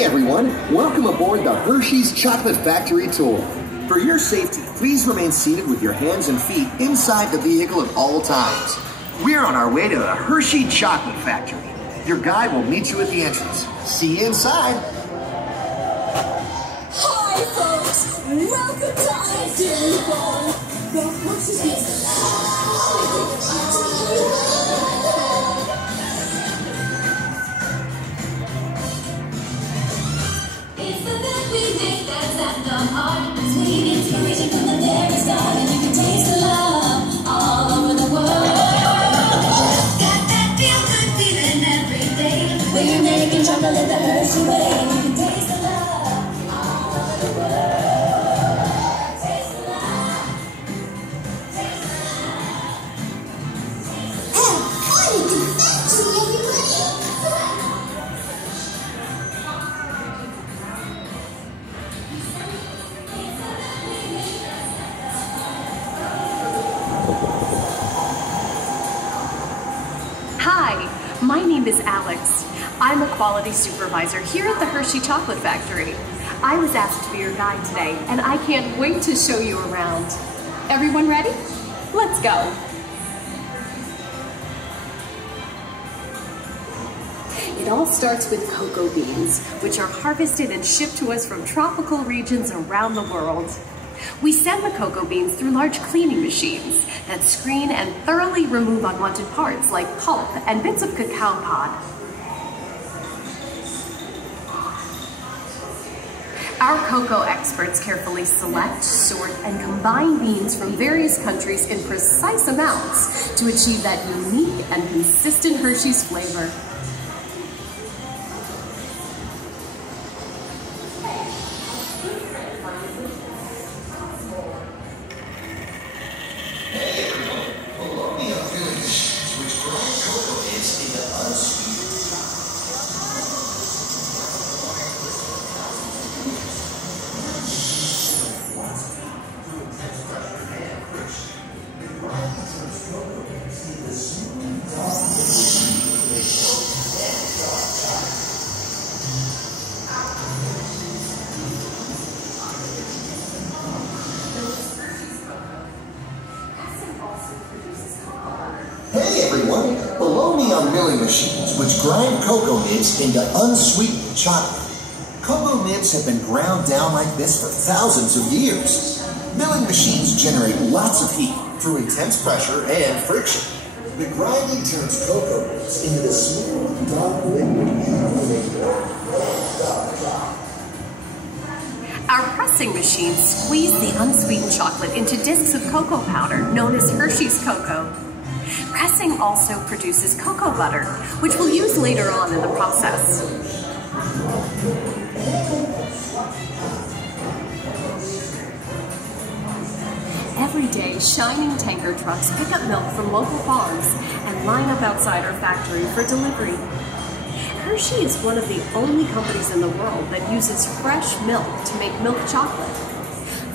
Hi everyone, welcome aboard the Hershey's Chocolate Factory Tour. For your safety, please remain seated with your hands and feet inside the vehicle at all times. We're on our way to the Hershey Chocolate Factory. Your guide will meet you at the entrance. See you inside. Hi folks, welcome to indepth. The Hershey's It's the milk we make that's at the heart. Sweet inspiration from the very start, and you can taste the love all over the world. Got that feel-good feeling every day. We're making chocolate the Hershey way, and you can taste the love all over the world. Taste the love. Taste the love. Taste the love. Hey, what is the factory, everybody? Hi, my name is Alex. I'm a quality supervisor here at the Hershey Chocolate Factory. I was asked to be your guide today, and I can't wait to show you around. Everyone ready? Let's go. It all starts with cocoa beans, which are harvested and shipped to us from tropical regions around the world. We send the cocoa beans through large cleaning machines that screen and thoroughly remove unwanted parts like pulp and bits of cacao pod. Our cocoa experts carefully select, sort, and combine beans from various countries in precise amounts to achieve that unique and consistent Hershey's flavor. Hey everyone, below me are milling machines which grind cocoa nibs into unsweetened chocolate. Cocoa nibs have been ground down like this for thousands of years. Milling machines generate lots of heat through intense pressure and friction. The grinding turns cocoa nibs into the smooth, dark liquid. Our pressing machines squeeze the unsweetened chocolate into discs of cocoa powder known as Hershey's cocoa. Pressing also produces cocoa butter, which we'll use later on in the process. Every day, shining tanker trucks pick up milk from local farms and line up outside our factory for delivery. Hershey is one of the only companies in the world that uses fresh milk to make milk chocolate.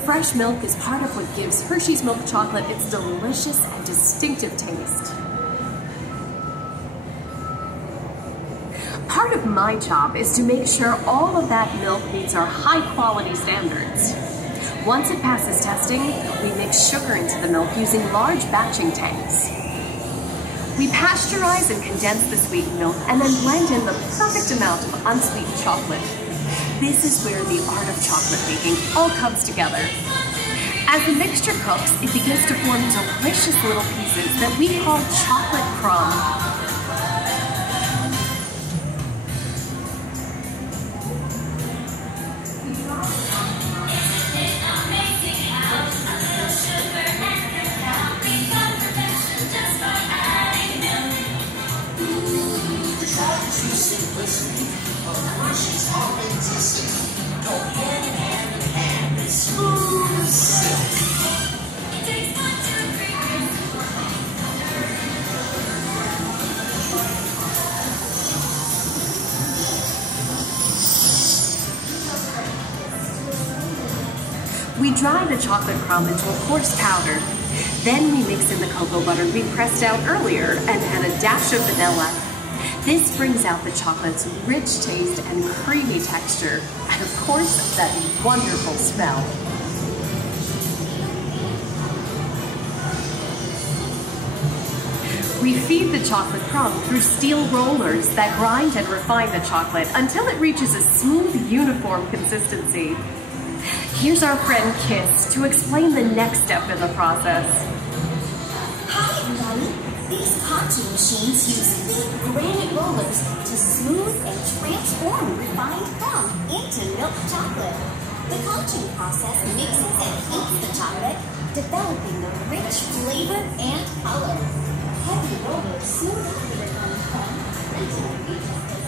Fresh milk is part of what gives Hershey's milk chocolate its delicious and distinctive taste. Part of my job is to make sure all of that milk meets our high-quality standards. Once it passes testing, we mix sugar into the milk using large batching tanks. We pasteurize and condense the sweetened milk and then blend in the perfect amount of unsweetened chocolate. This is where the art of chocolate making all comes together. As the mixture cooks, it begins to form delicious little pieces that we call chocolate crumb. We dry the chocolate crumb into a coarse powder. Then we mix in the cocoa butter we pressed out earlier and add a dash of vanilla. This brings out the chocolate's rich taste and creamy texture, and of course, that wonderful smell. We feed the chocolate crumb through steel rollers that grind and refine the chocolate until it reaches a smooth, uniform consistency. Here's our friend Kiss to explain the next step in the process. Hi everybody! These conching machines use big granite rollers to smooth and transform refined crumb into milk chocolate. The conching process mixes and heats the chocolate, developing the rich flavor and color. Heavy rollers smooth out the refined crumb until it reaches the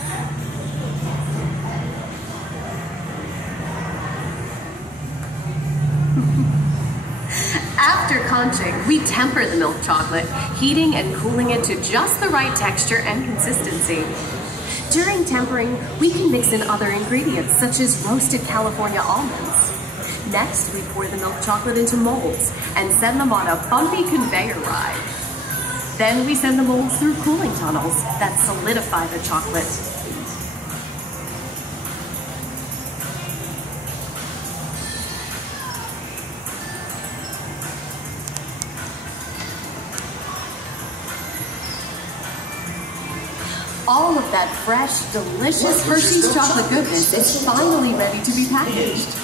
After conching, we temper the milk chocolate, heating and cooling it to just the right texture and consistency. During tempering, we can mix in other ingredients such as roasted California almonds. Next, we pour the milk chocolate into molds and send them on a bumpy conveyor ride. Then we send the molds through cooling tunnels that solidify the chocolate. All of that fresh, delicious Hershey's chocolate goodness is finally ready to be packaged.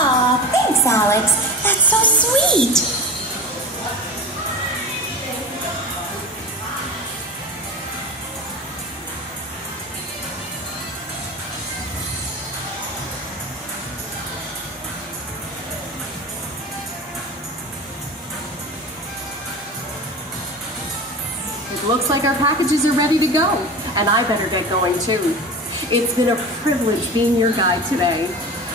Aw, thanks, Alex. That's so sweet. It looks like our packages are ready to go, and I better get going too. It's been a privilege being your guide today.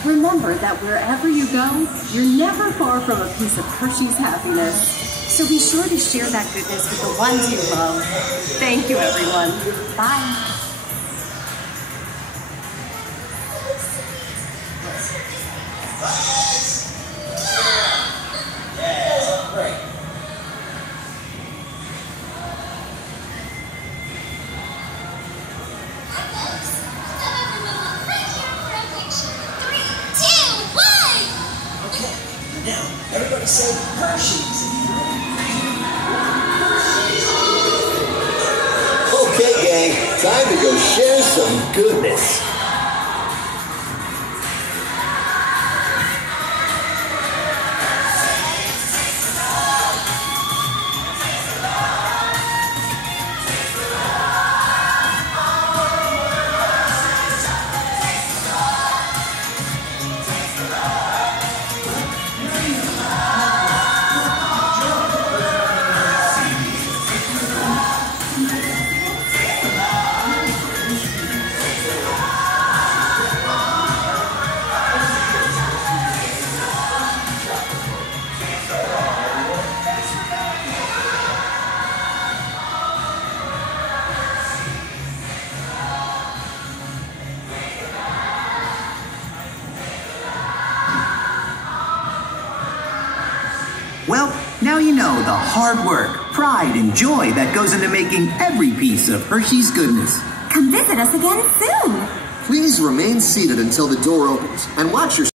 Remember that wherever you go, you're never far from a piece of Hershey's happiness. So be sure to share that goodness with the ones you love. Thank you, everyone. Bye. Now, everybody say Hershey's. Okay, gang, time to go share some goodness. Well, now you know the hard work, pride, and joy that goes into making every piece of Hershey's goodness. Come visit us again soon. Please remain seated until the door opens and watch your